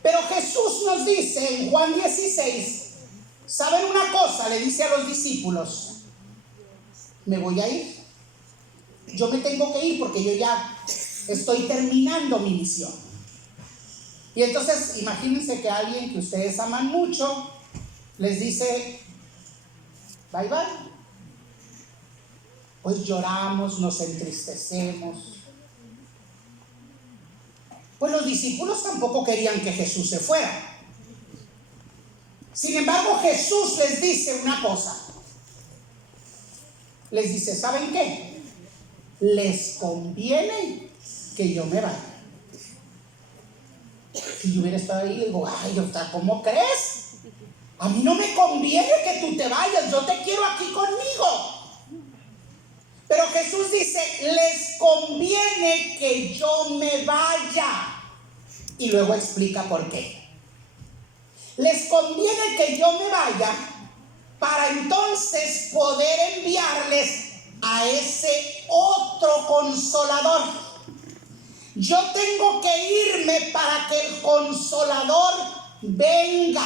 Pero Jesús nos dice en Juan 16, ¿saben una cosa? Le dice a los discípulos: me voy a ir. Yo me tengo que ir porque yo ya estoy terminando mi misión. Y entonces imagínense que alguien que ustedes aman mucho les dice bye bye. Pues lloramos, nos entristecemos. Pues los discípulos tampoco querían que Jesús se fuera. Sin embargo, Jesús les dice una cosa. Les dice, ¿saben qué? Les conviene que yo me vaya. Si yo hubiera estado ahí, le digo, ay, ¿cómo crees? A mí no me conviene que tú te vayas, yo te quiero aquí conmigo. Pero Jesús dice, les conviene que yo me vaya. Y luego explica por qué. Les conviene que yo me vaya para entonces poder enviarles a ese otro consolador. Yo tengo que irme para que el consolador venga.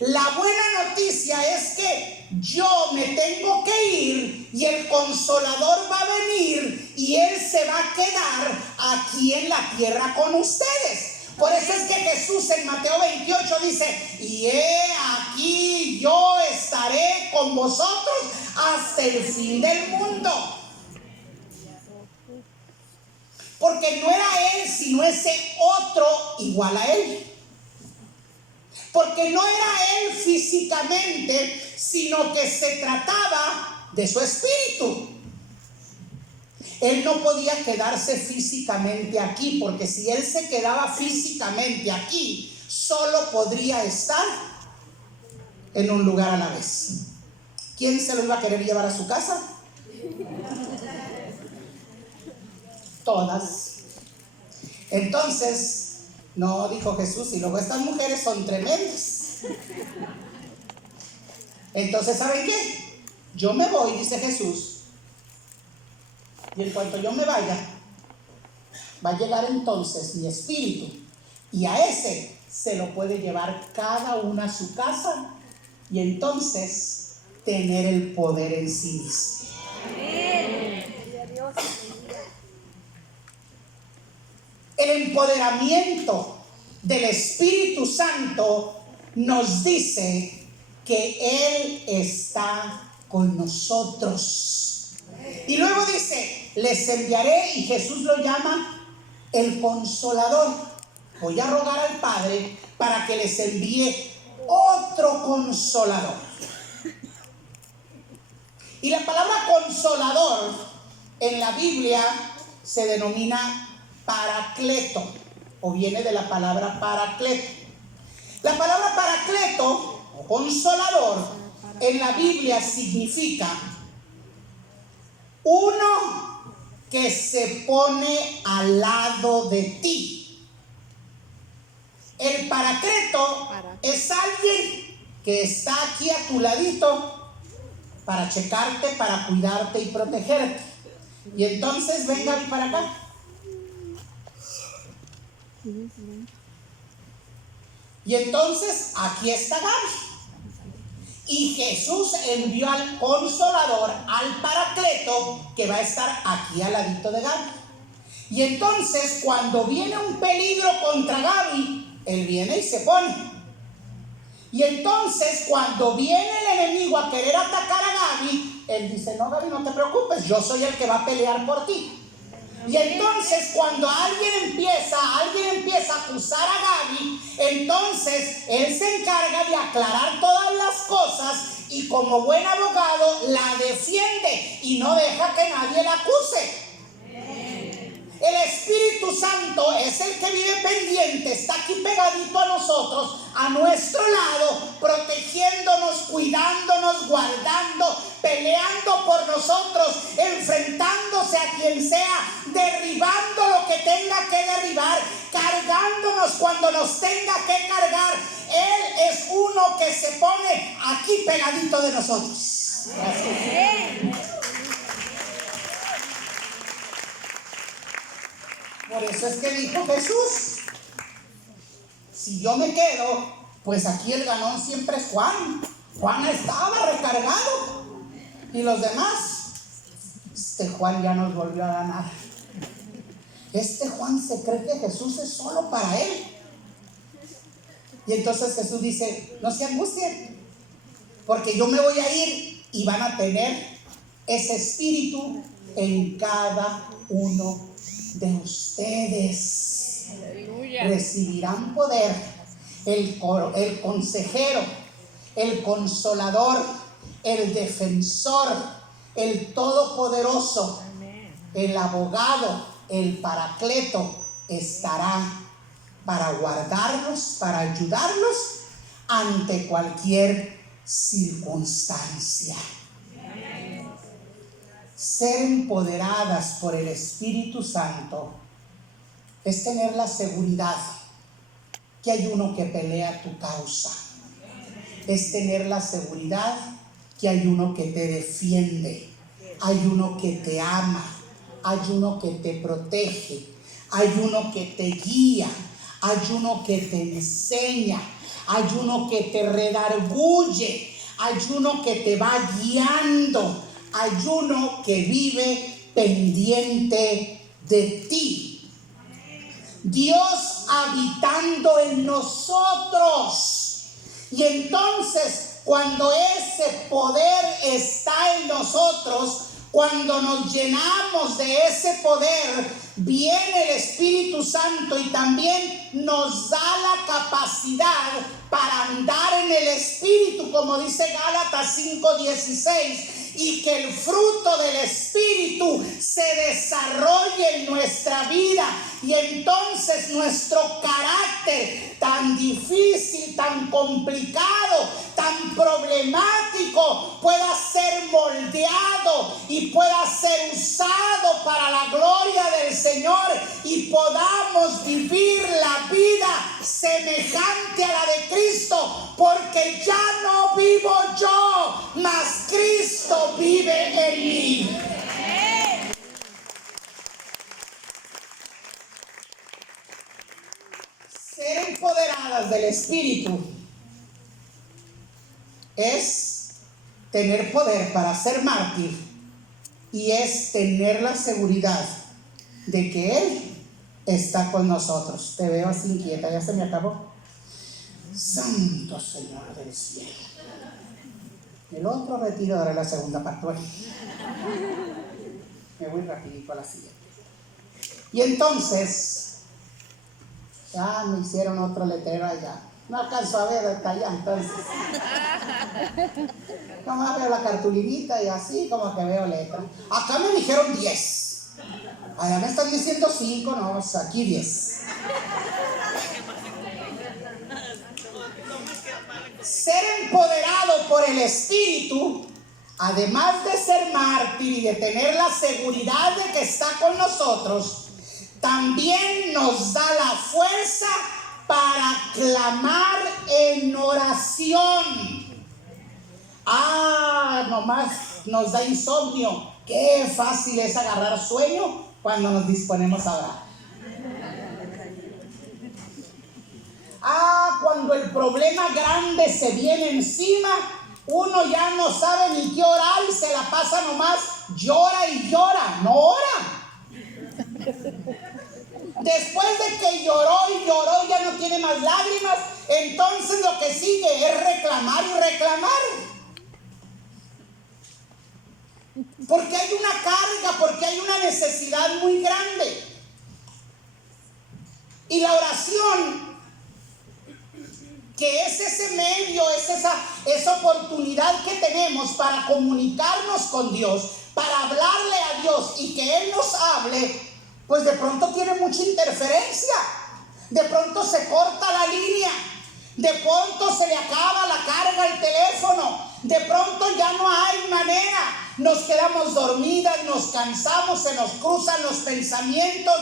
La buena noticia es que yo me tengo que ir y el consolador va a venir y él se va a quedar aquí en la tierra con ustedes. Por eso es que Jesús en Mateo 28 dice, y he aquí yo estaré con vosotros hasta el fin del mundo. Porque no era él, sino ese otro igual a él. Porque no era él físicamente, sino que se trataba de su espíritu. Él no podía quedarse físicamente aquí, porque si él se quedaba físicamente aquí, solo podría estar en un lugar a la vez. ¿Quién se lo iba a querer llevar a su casa? Todas. Entonces, no, dijo Jesús, y luego estas mujeres son tremendas. Entonces, ¿saben qué? Yo me voy, dice Jesús, y en cuanto yo me vaya, va a llegar entonces mi espíritu, y a ese se lo puede llevar cada una a su casa, y entonces tener el poder en sí mismo. Amén. El empoderamiento del Espíritu Santo nos dice que Él está con nosotros. Y luego dice, les enviaré, y Jesús lo llama el Consolador. Voy a rogar al Padre para que les envíe otro Consolador. Y la palabra Consolador en la Biblia se denomina Paracleto, o viene de la palabra Paracleto. La palabra Paracleto o Consolador en la Biblia significa uno que se pone al lado de ti. El Paracleto es alguien que está aquí a tu ladito para checarte, para cuidarte y protegerte. Y entonces venga para acá. Y entonces aquí está Gaby. Y Jesús envió al Consolador, al Paracleto, que va a estar aquí al ladito de Gaby. Y entonces cuando viene un peligro contra Gaby, él viene y se pone. Y entonces cuando viene el enemigo a querer atacar a Gaby, él dice, no, Gaby, no te preocupes, yo soy el que va a pelear por ti. Y entonces cuando alguien empieza a acusar a Gaby, entonces él se encarga de aclarar todas las cosas y como buen abogado la defiende y no deja que nadie la acuse. El Espíritu Santo es el que vive pendiente, está aquí pegadito a nosotros, a nuestro lado, protegiéndonos, cuidándonos, guardando, peleando por nosotros, enfrentándose a quien sea, derribando lo que tenga que derribar, cargándonos cuando nos tenga que cargar. Él es uno que se pone aquí pegadito de nosotros. Gracias. Por eso es que dijo Jesús, si yo me quedo, pues aquí el ganón siempre es Juan. Juan estaba recargado y los demás, Juan ya nos volvió a ganar. Este Juan se cree que Jesús es solo para él. Y entonces Jesús dice, no se angustien, porque yo me voy a ir y van a tener ese espíritu en cada uno de ustedes. Aleluya. Recibirán poder, el consejero, el consolador, el defensor, el todopoderoso, el abogado, el paracleto estará para guardarlos, para ayudarlos ante cualquier circunstancia. Ser empoderadas por el Espíritu Santo es tener la seguridad que hay uno que pelea tu causa. Es tener la seguridad que hay uno que te defiende, hay uno que te ama, hay uno que te protege, hay uno que te guía, hay uno que te enseña, hay uno que te redarguye, hay uno que te va guiando, hay uno que vive pendiente de ti. Dios habitando en nosotros. Y entonces, cuando ese poder está en nosotros, cuando nos llenamos de ese poder, viene el Espíritu Santo y también nos da la capacidad para andar en el Espíritu, como dice Gálatas 5:16, y que el fruto del Espíritu se desarrolle en nuestra vida, y entonces nuestro carácter tan difícil, tan complicado, tan problemático pueda ser moldeado y pueda ser usado para la gloria del Señor, y podamos vivir la vida semejante a la de Cristo, porque ya no vivo yo, mas Cristo vive en mí. Ser empoderadas del Espíritu es tener poder para ser mártir, y es tener la seguridad de que Él está con nosotros. Te veo así inquieta, ya se me acabó. Santo Señor del cielo. El otro retiro daré la segunda parte. Bueno, me voy rapidito a la siguiente. Y entonces, ya me hicieron otro letrero allá. No alcanzo a ver hasta allá, entonces. Nomás veo la cartulinita y así como que veo letras. Acá me dijeron 10. Allá me están diciendo 5, no, aquí 10. Ser empoderado por el Espíritu, además de ser mártir y de tener la seguridad de que está con nosotros, también nos da la fuerza para clamar en oración. Nomás nos da insomnio. Qué fácil es agarrar sueño cuando nos disponemos a orar. Cuando el problema grande se viene encima, uno ya no sabe ni qué orar y se la pasa nomás, llora y llora, no ora. Después de que lloró y lloró, ya no tiene más lágrimas, entonces lo que sigue es reclamar y reclamar. Porque hay una carga, porque hay una necesidad muy grande. Y la oración, que es ese medio, es esa oportunidad que tenemos para comunicarnos con Dios, para hablarle a Dios y que Él nos hable, pues de pronto tiene mucha interferencia. De pronto se corta la línea, de pronto se le acaba la carga al teléfono, de pronto ya no hay manera. Nos quedamos dormidas, nos cansamos, se nos cruzan los pensamientos,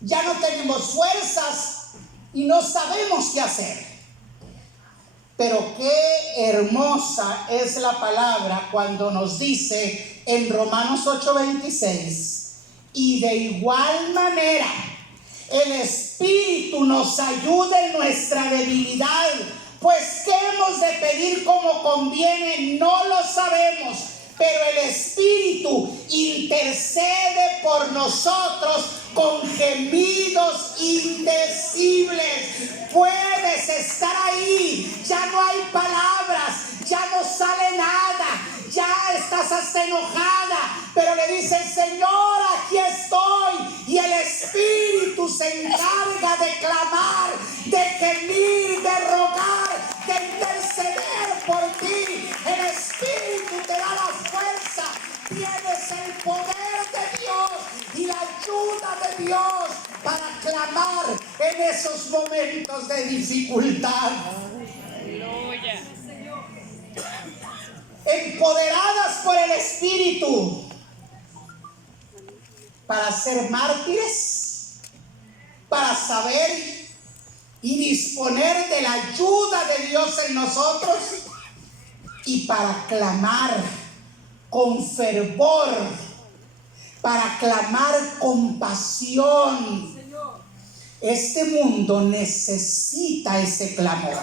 ya no tenemos fuerzas y no sabemos qué hacer. Pero qué hermosa es la palabra cuando nos dice en Romanos 8:26, y de igual manera el Espíritu nos ayuda en nuestra debilidad, pues qué hemos de pedir como conviene, no lo sabemos, pero el Espíritu intercede por nosotros con gemidos indecibles. Puedes estar ahí, ya no hay palabras, ya no sale nada, ya estás hasta enojada, pero le dices: Señor, aquí estoy. Y el Espíritu se encarga de clamar, de gemir, de rogar, de interceder por ti. El Espíritu te da la fuerza, tienes el poder de Dios y la ayuda de Dios para clamar en esos momentos de dificultad. Aleluya. Empoderadas por el Espíritu para ser mártires, para saber y disponer de la ayuda de Dios en nosotros y para clamar con fervor, para clamar con pasión. Este mundo necesita ese clamor.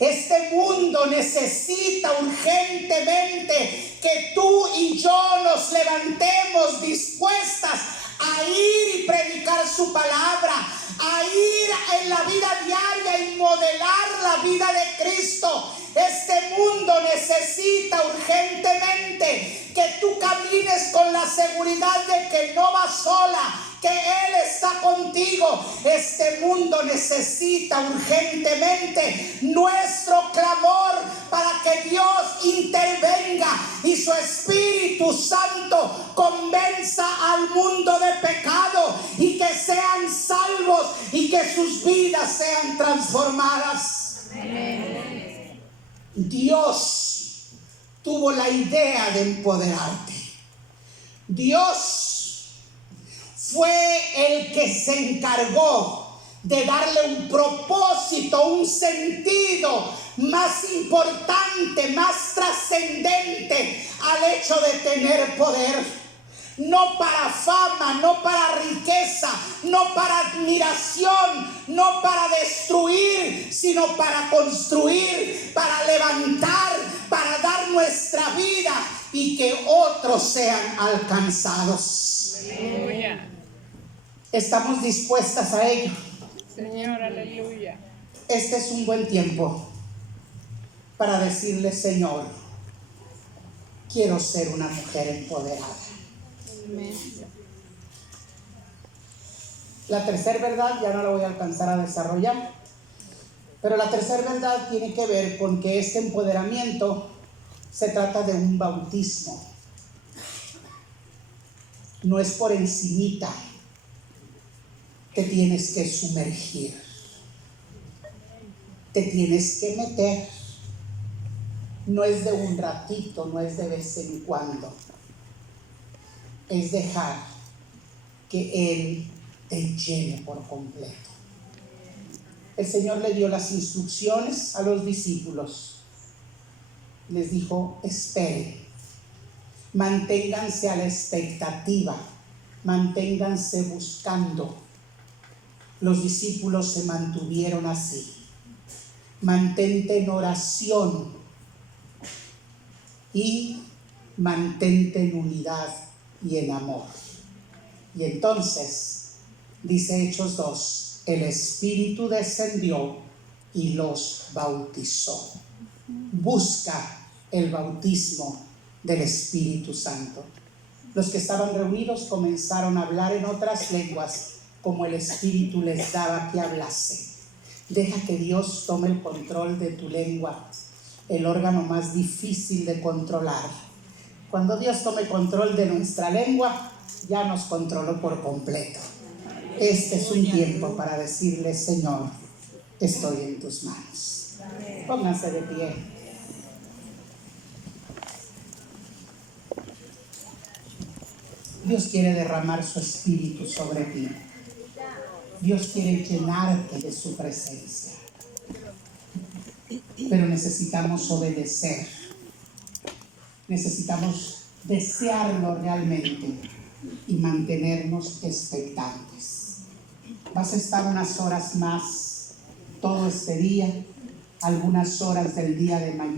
Este mundo necesita urgentemente que tú y yo nos levantemos dispuestas a ir y predicar su palabra, a ir en la vida diaria y modelar la vida de Cristo. Este mundo necesita urgentemente que tú camines con la seguridad de que no vas sola, que Él está contigo. Este mundo necesita urgentemente nuestro clamor para que Dios intervenga y su Espíritu Santo convenza al mundo de pecado y que sean salvos y que sus vidas sean transformadas. Amén. Dios tuvo la idea de empoderarte. Dios fue el que se encargó de darle un propósito, un sentido más importante, más trascendente al hecho de tener poder. No para fama, no para riqueza, no para admiración, no para destruir, sino para construir, para levantar, para dar nuestra vida y que otros sean alcanzados. Aleluya. ¿Estamos dispuestas a ello? Señor, aleluya. Este es un buen tiempo para decirle: Señor, quiero ser una mujer empoderada. Amén. La tercera verdad ya no la voy a alcanzar a desarrollar, pero la tercera verdad tiene que ver con que este empoderamiento se trata de un bautismo. No es por encimita, te tienes que sumergir, te tienes que meter. No es de un ratito, no es de vez en cuando. Es dejar que Él te llene por completo. El Señor le dio las instrucciones a los discípulos. Les dijo: esperen, manténganse a la expectativa, manténganse buscando. Los discípulos se mantuvieron así. Mantente en oración y mantente en unidad y en amor. Y entonces, dice Hechos 2, el Espíritu descendió y los bautizó. Busca el bautismo del Espíritu Santo. Los que estaban reunidos comenzaron a hablar en otras lenguas como el Espíritu les daba que hablase. Deja que Dios tome el control de tu lengua, el órgano más difícil de controlar. Cuando Dios tome control de nuestra lengua, ya nos controló por completo. Este es un tiempo para decirle: Señor, estoy en tus manos. Pónganse de pie. Dios quiere derramar su Espíritu sobre ti. Dios quiere llenarte de su presencia. Pero necesitamos obedecer. Necesitamos desearlo realmente y mantenernos expectantes. Vas a estar unas horas más todo este día, algunas horas del día de mañana.